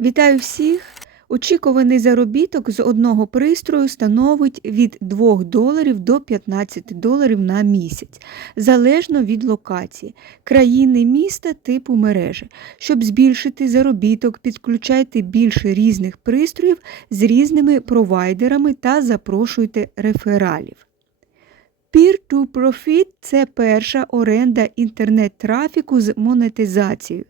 Вітаю всіх! Очікуваний заробіток з одного пристрою становить від 2 доларів до 15 доларів на місяць, залежно від локації, країни, міста, типу мережі. Щоб збільшити заробіток, підключайте більше різних пристроїв з різними провайдерами та запрошуйте рефералів. Peer-to-Profit – це перша оренда інтернет-трафіку з монетизацією.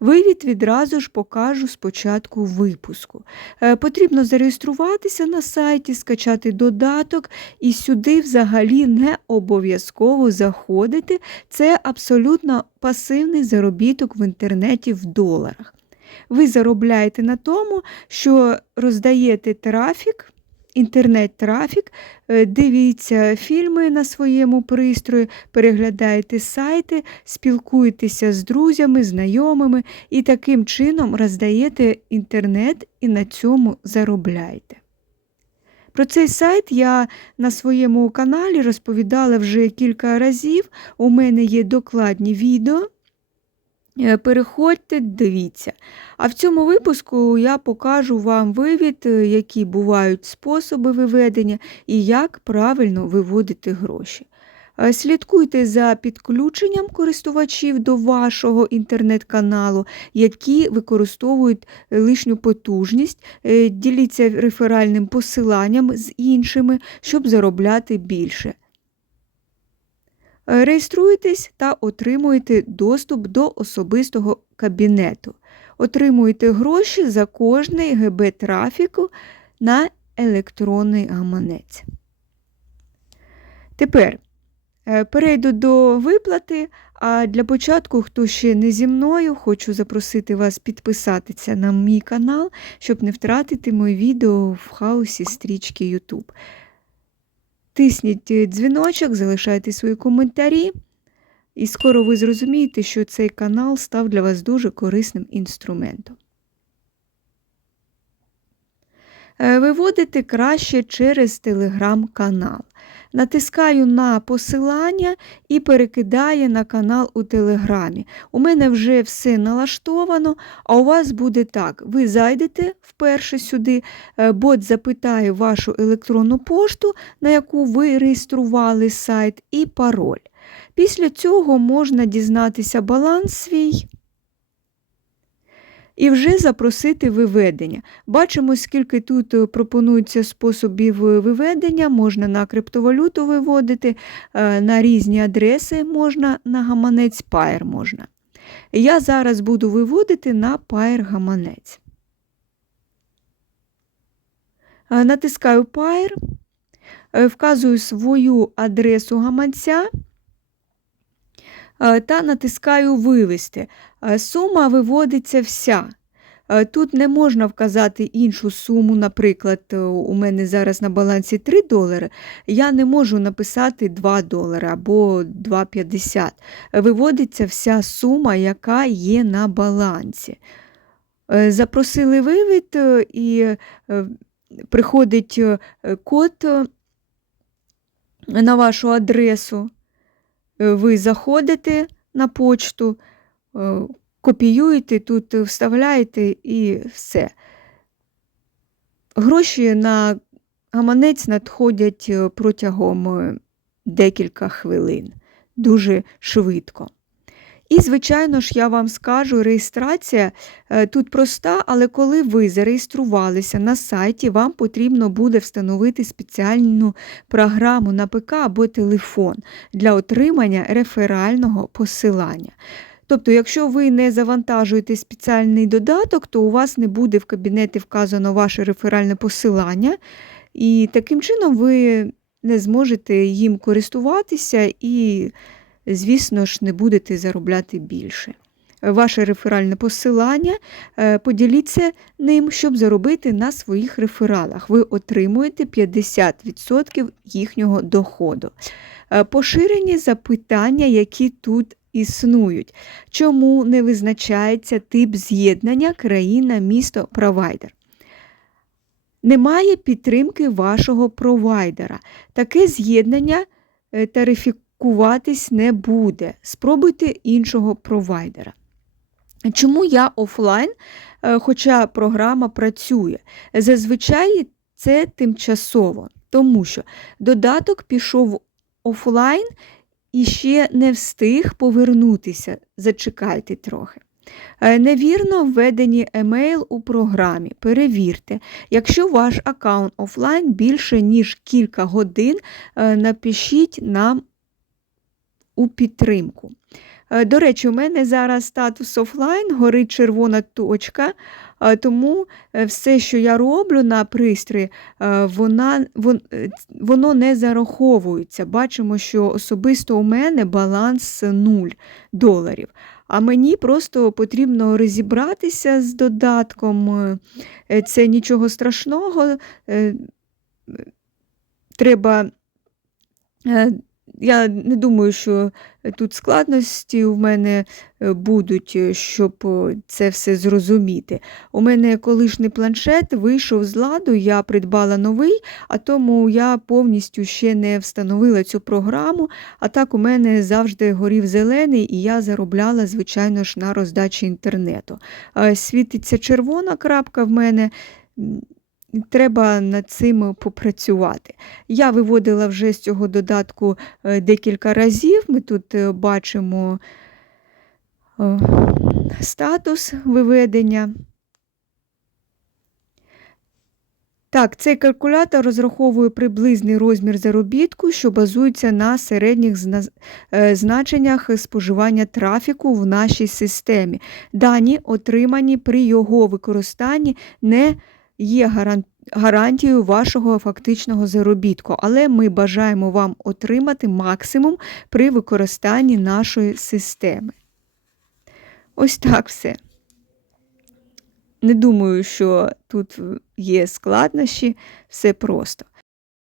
Вивід відразу ж покажу спочатку випуску. Е, Потрібно зареєструватися на сайті, скачати додаток, і сюди взагалі не обов'язково заходити. Це абсолютно пасивний заробіток в інтернеті в доларах. Ви заробляєте на тому, що роздаєте трафік інтернет-трафік, е, дивіться фільми на своєму пристрої, переглядаєте сайти, спілкуєтеся з друзями, знайомими і таким чином роздаєте інтернет і на цьому заробляєте. Про цей сайт я на своєму каналі розповідала вже кілька разів. У мене є докладні відео. Е, Переходьте, дивіться. А в цьому випуску я покажу вам вивід, е, які бувають способи виведення і як правильно виводити гроші. Е, Слідкуйте за підключенням користувачів до вашого інтернет-каналу, які використовують лишню потужність, діліться реферальним посиланням з іншими, щоб заробляти більше. Е, Реєструєтесь та отримуєте доступ до особистого кабінету. Отримуєте гроші за кожний ГБ трафіку на електронний гаманець. Тепер е, перейду до виплати. А для початку, хто ще не зі мною, хочу запросити вас підписатися на мій канал, щоб не втратити мої відео в хаосі стрічки YouTube. Тисніть е, дзвіночок, залишайте свої коментарі, і скоро ви зрозумієте, що цей канал став для вас дуже корисним інструментом. Виводити краще через телеграм-канал. Натискаю на посилання і перекидає на канал у Телеграмі. У мене вже все налаштовано, а у вас буде так: ви зайдете вперше сюди, е, бот запитає вашу електронну пошту, на яку ви реєстрували сайт, і пароль. Після цього можна дізнатися баланс свій. І вже запросити виведення. Бачимо, скільки тут е, пропонується способів е, виведення, можна на криптовалюту виводити, е, на різні адреси можна, на гаманець Pair можна. Я зараз буду виводити на Pair гаманець. Натискаю Pair, вказую свою адресу гаманця та натискаю Вивести. Сума виводиться вся. Тут не можна вказати іншу суму, наприклад, у мене зараз на балансі 3 долари, я не можу написати 2 долари або 2,50. Виводиться вся сума, яка є на балансі. Запросили вивід і приходить код на вашу адресу. Ви заходите на почту, копіюєте, тут вставляєте і все. Гроші на гаманець надходять протягом декілька хвилин, дуже швидко. І, звичайно ж, я вам скажу, реєстрація тут проста, але коли ви зареєструвалися на сайті, вам потрібно буде встановити спеціальну програму на ПК або телефон для отримання реферального посилання. Тобто, якщо ви не завантажуєте спеціальний додаток, то у вас не буде в кабінеті вказано ваше реферальне посилання, і таким чином ви не зможете їм користуватися і, звісно ж, не будете заробляти більше. Ваше реферальне посилання, поділіться ним, щоб заробити на своїх рефералах. Ви отримуєте 50% їхнього доходу. Поширені запитання, які тут існують. Чому не визначається тип з'єднання країна, місто, провайдер? Немає підтримки вашого провайдера. Таке з'єднання тарифікуватись не буде. Спробуйте іншого провайдера. Чому я офлайн, е, хоча програма працює? Зазвичай це тимчасово, тому що додаток пішов офлайн і ще не встиг повернутися. Зачекайте трохи. Е, Невірно введені емейл у програмі. Перевірте, якщо ваш аккаунт офлайн більше, ніж кілька годин, е, напишіть нам у підтримку. Е, До речі, у мене зараз статус офлайн, горить червона точка, е, тому е, все, що я роблю на ц- воно не зараховується. Бачимо, що особисто у мене баланс 0 доларів. А мені просто потрібно розібратися з додатком. Це нічого страшного. Треба. Е, Я не думаю, що тут складності у мене е, будуть, е, щоб е, це все зрозуміти. У мене колишній планшет вийшов з ладу, я придбала новий, а тому я повністю ще не встановила цю програму. А так у мене завжди горів зелений, і я заробляла, звичайно ж, на роздачі інтернету. Е, Світиться червона крапка в мене. Треба над цим попрацювати. Я виводила вже з цього додатку е, декілька разів. Ми тут е, бачимо е, статус виведення. Так, цей калькулятор розраховує приблизний розмір заробітку, що базується на середніх значеннях споживання трафіку в нашій системі. Дані, отримані при його використанні, не є гаран- гарантією вашого фактичного заробітку, але ми бажаємо вам отримати максимум при використанні нашої системи. Ось так все. Не думаю, що тут є складнощі, все просто.